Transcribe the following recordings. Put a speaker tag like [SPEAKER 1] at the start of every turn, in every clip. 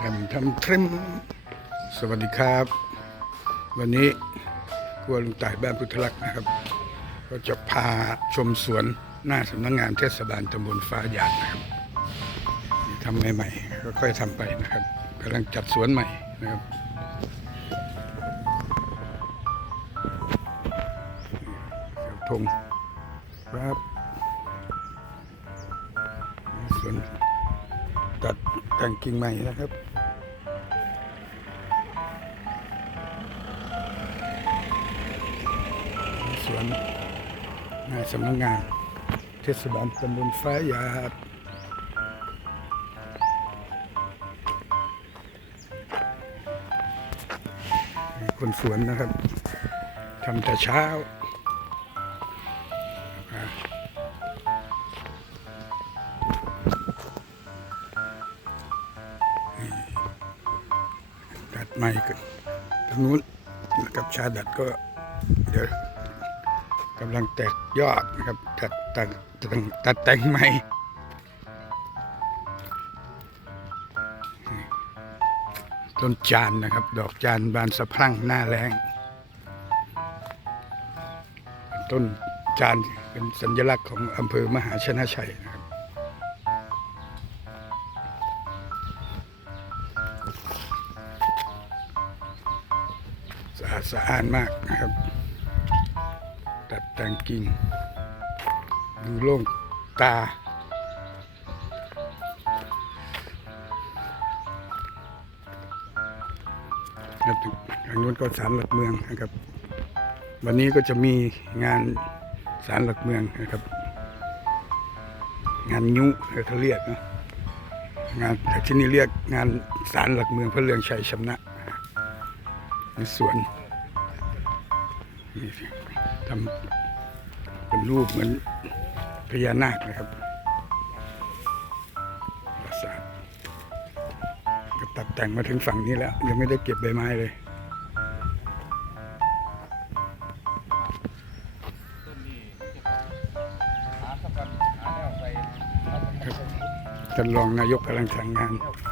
[SPEAKER 1] ทำทำทริมสวัสดีครับ วันนี้ครัวลุงต่ายบ้านพุทธลักษณ์นะครับ ก็จะพาชมสวนหน้าสำนักงงานเทศบาลตำบลฟ้าหยาดนะครับทำใหม่ๆค่อยๆทำไปนะครับกำลังจัดสวนใหม่นะครับเสาธงครับนี่สวนตัดแต่งกิ่งใหม่นะครับ วนน้าสำนักงาน เทศบาลตำบลฟ้าหยาดคนสวนนะครับทำแต่เช้าดัดไม้กันทางนู้นกับชาดัดก็เดี๋ยว กำลังแตกยอดนะครับตัดตัดตัดตัดแต่งใหม่ต้นจานนะครับ ดอกจานบานสะพรั่งหน้าแรงต้นจานเป็นสัญลักษณ์ของอำเภอมหาชนะชัยนะครับสะอาดสะอ้านมากนะครับ ตัดแต่งกิ่ง ดูโล่งตา ครับทางนู้นก็ศาลหลักเมืองนะครับ วันนี้ก็จะมีงานศาลหลักเมืองนะครับ งานยุเขาเรียกเนะงานแต่ที่นี่เรียกงานศาลหลักเมืองพระเรืองชัยชำนะในสวนนี่ ทำเป็นรูปเหมือนพญานาคนะครับปราสาทก็ตัดแต่งมาถึงฝั่งนี้แล้ว ยังไม่ได้เก็บใบไม้เลย
[SPEAKER 2] ต้นนี้หาสักวันหาแนวไปเอาไปให้คน
[SPEAKER 1] ท่านรองนายกกำลังสั่งงาน
[SPEAKER 2] แนวไป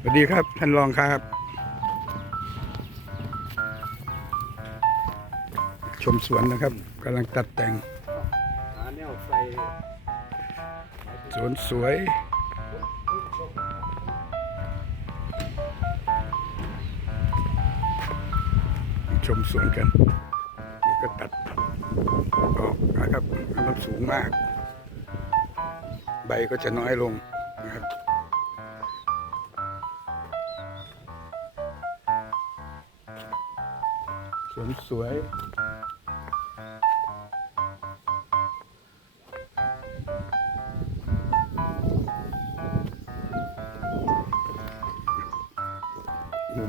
[SPEAKER 1] สวัสดีครับ ท่านรองครับ ชมสวนนะครับกำลังตัดแต่งสวนสวยชมสวนกันนี่ก็ตัดออกนะครับมันสูงมาก ใบก็จะน้อยลงนะครับสวนสวย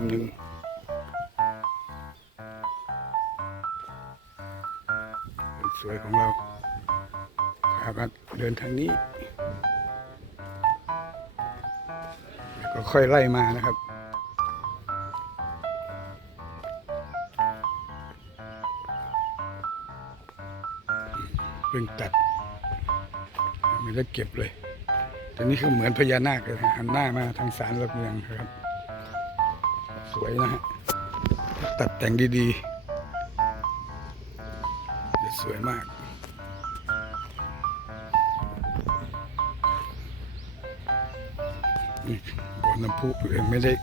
[SPEAKER 1] หนึ่งสวยของเราพากันเดินทางนี้ แล้วก็ค่อยไล่มานะครับเพิ่งตัดไม่ได้เก็บเลยแต่นี่คือเหมือนพญานาคเลยหันหน้ามาทางศาลหลักเมืองครับ สวยนะฮะตัดแต่งดีๆจะสวยมากนี่บ่อน้ำพุเองไม่ได้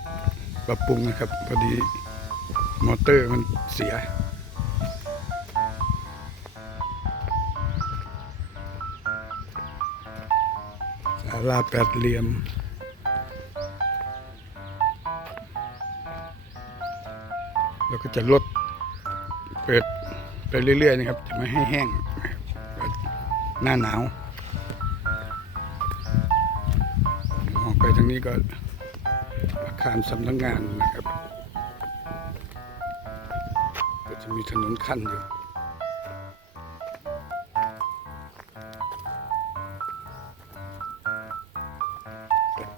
[SPEAKER 1] ปรับปรุงนะครับ พอดีมอเตอร์มันเสียลาแปดเหลี่ยม แล้วก็จะลดเปิดไปเรื่อยๆนะครับ จะไม่ให้แห้งหน้าหนาวมองไปทางนี้ก็อาคารสำนักงานนะครับก็จะมีถนนขั้นอยู่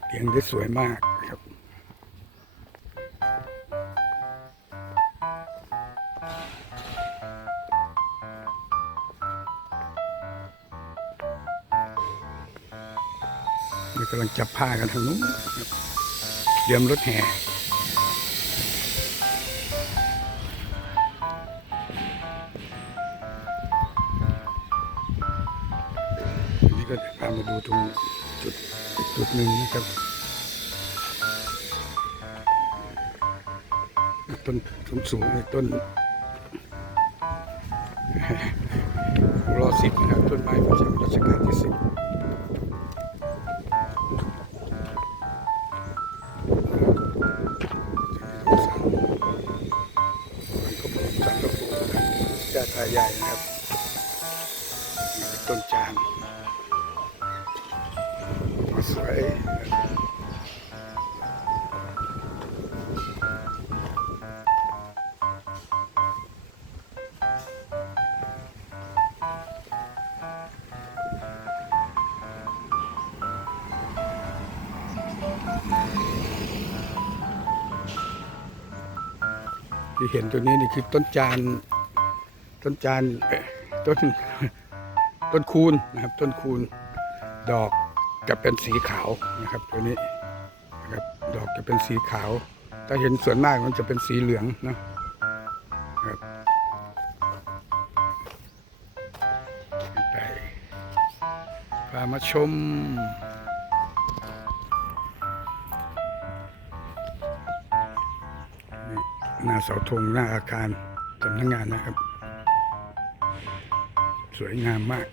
[SPEAKER 1] เตียงได้สวยมาก กำลังจับผ้ากันทางนู้นเตรียมรถแห่นี้ก็จะพามาดูตรงจุดจุดหนึ่งนะครับต้นสูงสูงต้นรอสิบนะครับต้นไม้ประจำรัชกาลที่สิบ ต้นจามสวยที่เห็นตัวนี้นี่คือต้นจาน ต้นจานต้น ต้นคูณนะครับ ต้นคูณดอกจะเป็นสีขาวนะครับตัวนี้นะครับดอกจะเป็นสีขาว ถ้าเห็นส่วนมากมันจะเป็นสีเหลืองนะครับไปพามาชมหน้าเสาธงหน้าอาคารสำนักงานนะครับ สวยงามมาก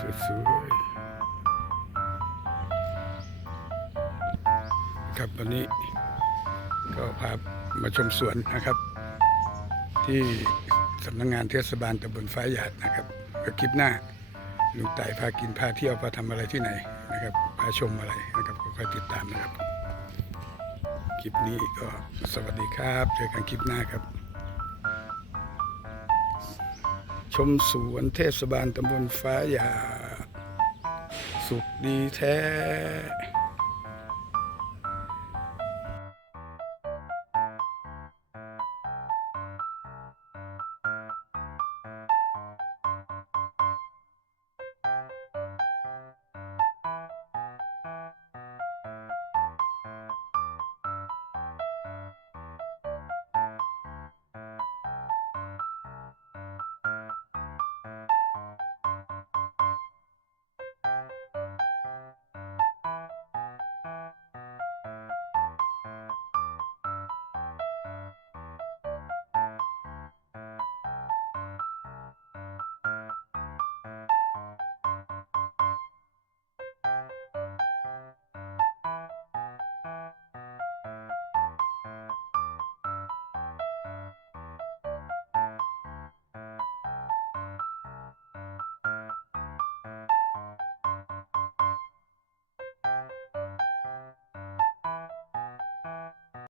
[SPEAKER 1] สวยๆครับวันนี้ก็พามาชมสวนนะครับ ที่สำนักงงานเทศบาลตำบลฟ้าหยาดนะครับคลิปหน้าลุงไต่พากินพาเที่ยวพาทำอะไรที่ไหนนะครับพาชมอะไรนะครับก็ค่อยติดตามนะครับ คลิปนี้ก็สวัสดีครับ เจอกันคลิปหน้าครับ ชมสวนเทศบาลตำบลฟ้าหยา สุขดีแท้